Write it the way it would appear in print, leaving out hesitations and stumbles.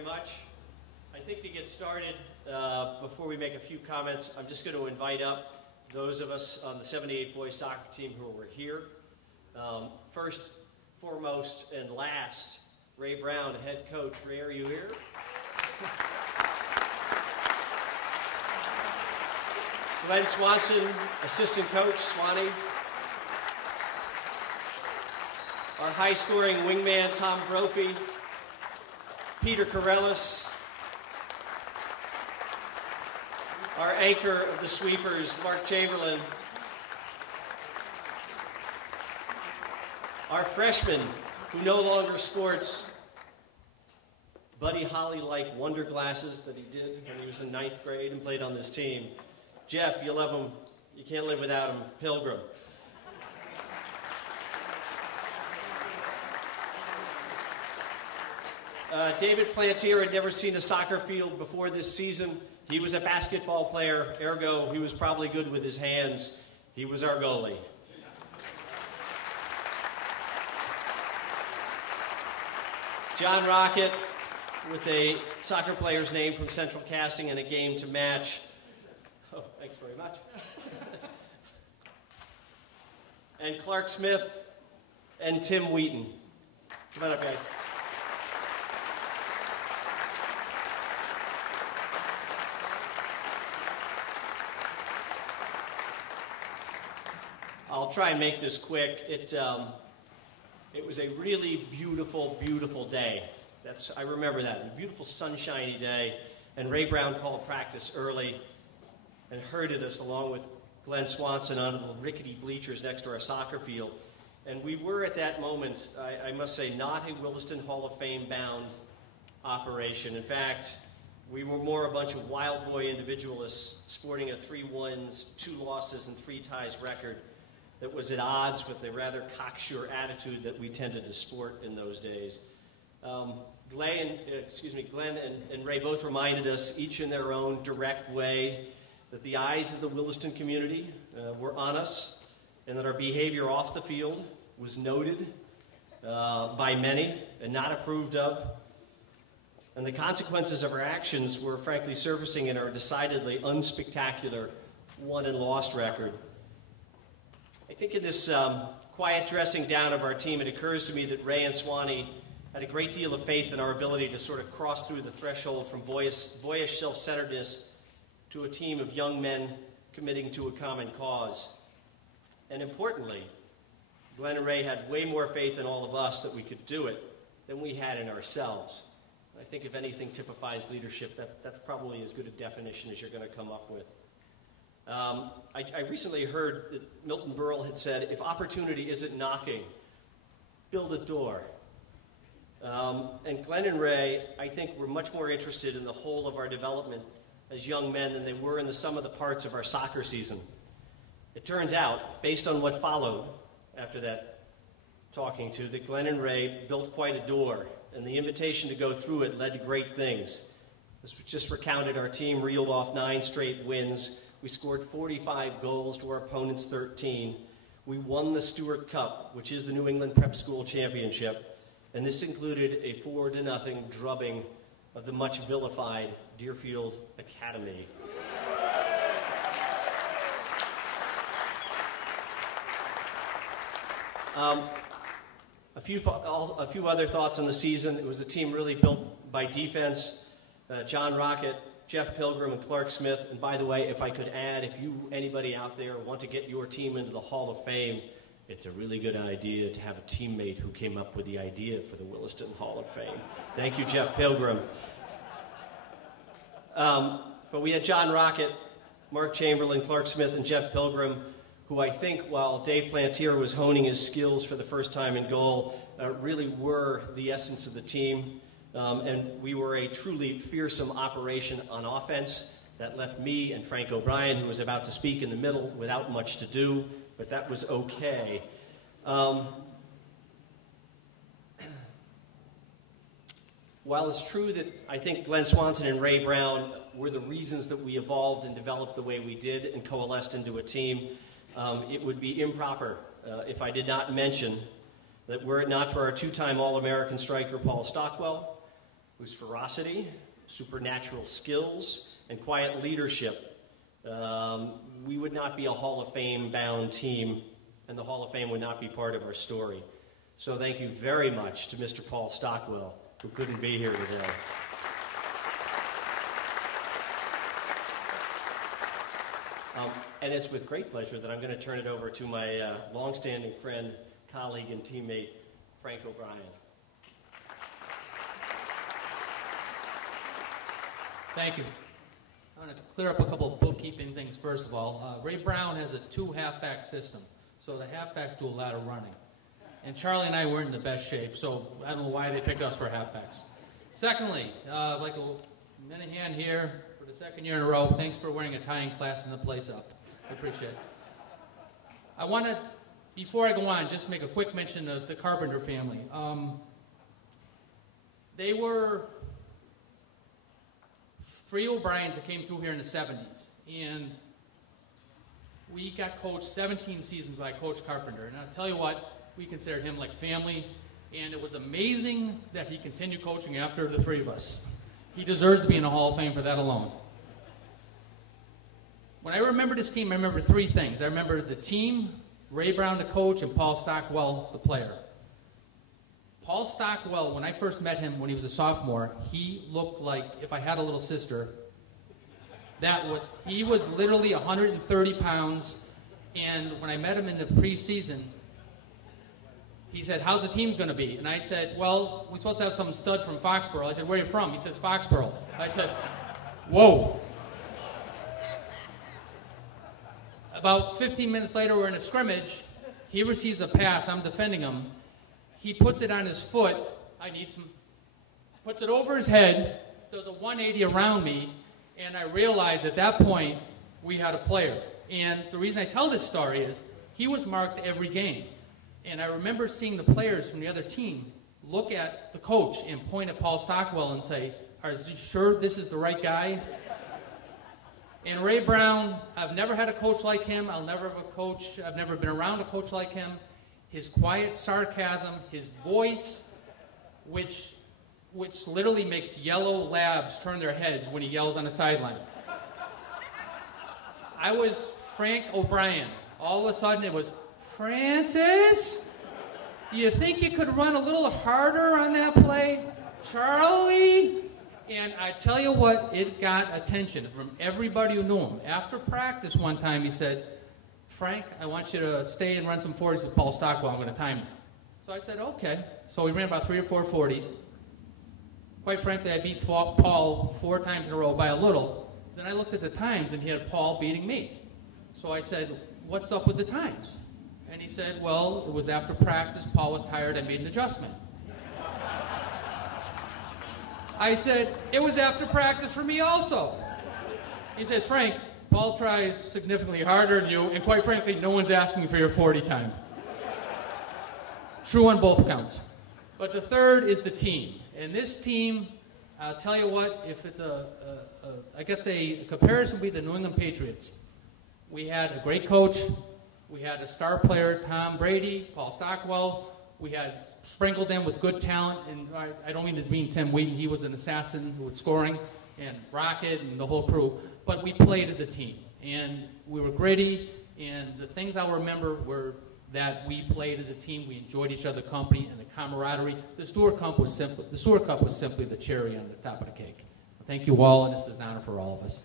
very much. I think to get started, before we make a few comments, I'm just going to invite up those of us on the 78 boys soccer team who were here. First, foremost, and last, Ray Brown, head coach. Ray, are you here? Glenn Swanson, assistant coach, Swanee. Our high-scoring wingman, Tom Brophy. Peter Corellis. Our anchor of the sweepers, Mark Chamberlain. Our freshman, who no longer sports Buddy Holly-like wonder glasses that he did when he was in 9th grade and played on this team. Jeff, you love him. You can't live without him. Pilgrim. David Plantier had never seen a soccer field before this season. He was a basketball player, ergo, he was probably good with his hands. He was our goalie. John Rocket, with a soccer player's name from Central Casting and a game to match. Oh, thanks very much. And Clark Smith and Tim Wheaton. Come on up, guys. I'll try and make this quick. It was a really beautiful, beautiful day. I remember that. A beautiful, sunshiny day. And Ray Brown called practice early and herded us along with Glenn Swanson onto the rickety bleachers next to our soccer field. And we were at that moment, I must say, not a Williston Hall of Fame bound operation. In fact, we were more a bunch of wild boy individualists sporting a 3 wins, 2 losses, and 3 ties record that was at odds with the rather cocksure attitude that we tended to sport in those days. Glenn and Ray both reminded us, each in their own direct way, that the eyes of the Williston community were on us, and that our behavior off the field was noted by many and not approved of. And the consequences of our actions were frankly surfacing in our decidedly unspectacular won and lost record. I think in this quiet dressing down of our team, it occurs to me that Ray and Swanee had a great deal of faith in our ability to sort of cross through the threshold from boyish self-centeredness to a team of young men committing to a common cause. And importantly, Glenn and Ray had way more faith in all of us that we could do it than we had in ourselves. I think if anything typifies leadership, that's probably as good a definition as you're going to come up with. I recently heard that Milton Berle had said, if opportunity isn't knocking, build a door. And Glenn and Ray, I think, were much more interested in the whole of our development as young men than they were in the sum of the parts of our soccer season. It turns out, based on what followed after that talking to, that Glenn and Ray built quite a door, and the invitation to go through it led to great things. As we just recounted, our team reeled off 9 straight wins. We scored 45 goals to our opponent's 13. We won the Stewart Cup, which is the New England Prep School Championship, and this included a 4-0 drubbing of the much vilified Deerfield Academy. A few other thoughts on the season. It was a team really built by defense. John Rocket, Jeff Pilgrim, and Clark Smith. And by the way, if I could add, if anybody out there want to get your team into the Hall of Fame, it's a really good idea to have a teammate who came up with the idea for the Williston Hall of Fame. Thank you, Jeff Pilgrim. But we had John Rocket, Mark Chamberlain, Clark Smith, and Jeff Pilgrim, who I think, while Dave Plantier was honing his skills for the first time in goal, really were the essence of the team. And we were a truly fearsome operation on offense that left me and Frank O'Brien, who was about to speak in the middle, without much to do, but that was okay. While it's true that I think Glenn Swanson and Ray Brown were the reasons that we evolved and developed the way we did and coalesced into a team, it would be improper if I did not mention that were it not for our 2-time All-American striker Paul Stockwell, whose ferocity, supernatural skills, and quiet leadership, we would not be a Hall of Fame bound team, and the Hall of Fame would not be part of our story. So thank you very much to Mr. Paul Stockwell, who couldn't be here today. And it's with great pleasure that I'm going to turn it over to my longstanding friend, colleague, and teammate, Frank O'Brien. Thank you. I want to clear up a couple of bookkeeping things first of all. Ray Brown has a 2 halfback system, so the halfbacks do a lot of running. And Charlie and I weren't in the best shape, so I don't know why they picked us for halfbacks. Secondly, I'd like to Minahan here for the 2nd year in a row. Thanks for wearing a tie and classing the place up. I appreciate it. I want to, before I go on, just make a quick mention of the Carpenter family. They were 3 O'Briens that came through here in the 70s, and we got coached 17 seasons by Coach Carpenter, and I'll tell you what, we considered him like family, and it was amazing that he continued coaching after the 3 of us. He deserves to be in the Hall of Fame for that alone. When I remember this team, I remember 3 things. I remember the team, Ray Brown the coach, and Paul Stockwell the player. Paul Stockwell, when I first met him when he was a sophomore, he looked like, if I had a little sister, he was literally 130 pounds, and when I met him in the preseason, he said, how's the team's going to be? And I said, well, we're supposed to have some stud from Foxborough. I said, where are you from? He says, Foxborough. I said, whoa. About 15 minutes later, we're in a scrimmage. He receives a pass. I'm defending him. He puts it on his foot. Puts it over his head, does a 180 around me, and I realized at that point we had a player. And the reason I tell this story is he was marked every game. And I remember seeing the players from the other team look at the coach and point at Paul Stockwell and say, are you sure this is the right guy? And Ray Brown, I've never had a coach like him. I've never been around a coach like him. His quiet sarcasm, his voice, which literally makes yellow labs turn their heads when he yells on the sideline. I was Frank O'Brien. All of a sudden it was, Francis, do you think you could run a little harder on that play? Charlie? And I tell you what, it got attention from everybody who knew him. After practice one time, he said, Frank, I want you to stay and run some 40s with Paul Stockwell. I'm going to time you. So I said, okay. So we ran about 3 or 4 40s. Quite frankly, I beat Paul 4 times in a row by a little. Then I looked at the times, and he had Paul beating me. So I said, what's up with the times? And he said, well, it was after practice. Paul was tired. I made an adjustment. I said, it was after practice for me also. He says, Frank, Paul tries significantly harder than you, and quite frankly, no one's asking for your 40 time. True on both accounts. But the third is the team. And this team, I'll tell you what, if it's I guess a comparison would be the New England Patriots. We had a great coach. We had a star player, Tom Brady, Paul Stockwell. We had sprinkled them with good talent, and I don't mean to mean Tim Wheaton. He was an assassin who was scoring, and Rocket and the whole crew. But we played as a team, and we were gritty, and the things I'll remember were that we played as a team. We enjoyed each other's company and the camaraderie. The Stewart Cup was simply the cherry on the top of the cake. Thank you all, and this is an honor for all of us.